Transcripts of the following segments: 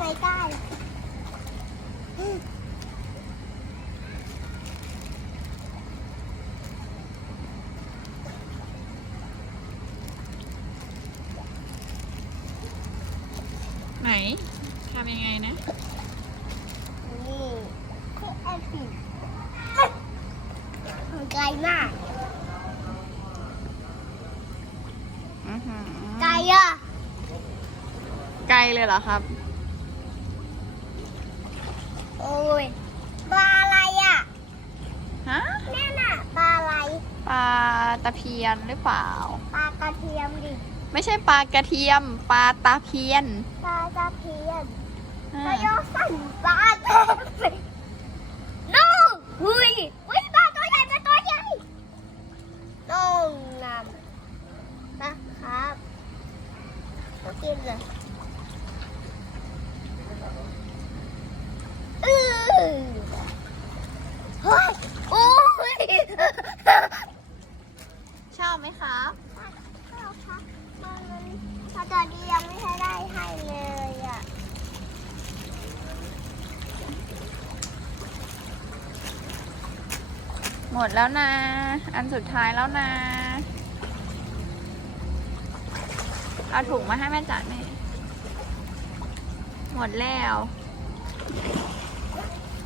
ใกล้ไหนทำยังไงนะ นี่คือแอนฟีมันไกลมากอื้อหือไกลอะ ไกลเลยเหรอครับ โอ้ยปลาอะไรอะฮะนั่นน่ะปลาอะไรปลาตะเพียนหรือเปล่า ปลากระเทียมดิไม่ใช่ปลากระเทียม ปลาตะเพียนปลาตะเพียนอ่าก็ยกสั่นปลาตะเพียนน้องอุ้ยอุ้ยปลาตัวใหญ่ปลาตัวใหญ่น้องนำนะครับก็กินเลยอือเฮ้ยโอ้ย ชอบไหมครับข้าวคะมันมันพอตอนนี้ยังไม่ได้ได้ให้เลยอะหมดแล้วนะ อันสุดท้ายแล้วนะ เอาถุงมาให้แม่จ๋าหน่อยหมดแล้ว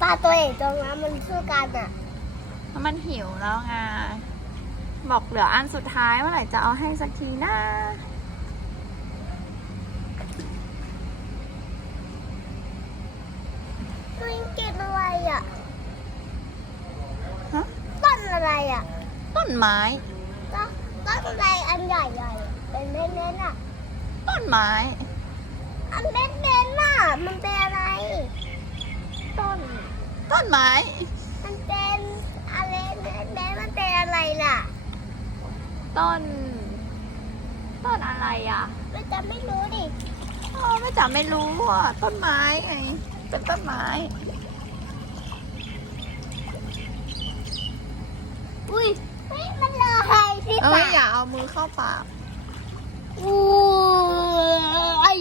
ปลาตัวเอกตรงนั้นมันสู้กันอะ เพราะมันหิวแล้วไง บอกเหลืออันสุดท้ายเมื่อไหร่จะเอาให้สักทีนะตัวเองกินอะไรอะฮะต้นอะไรอะ ต้นไม้ ต้นต้นอะไรอันใหญ่ๆเป็นเม็ดๆอะ ต้นไม้ อันเม็ดๆอะ มันเป็นอะไร ต้น ต้นไม้ มันเป็นอะไรเม็ดๆมันเป็นอะไรล่ะ ต้น ต้นอะไรอะมันจะไม่รู้ดิอ๋อแม่จ๋าไม่รู้อะต้นไม้ไงเป็นต้นไม้ อุ้ยเฮ้ยมันเลยที่เอ้ปายกอย่าเอามือเข้าปาก อู้ย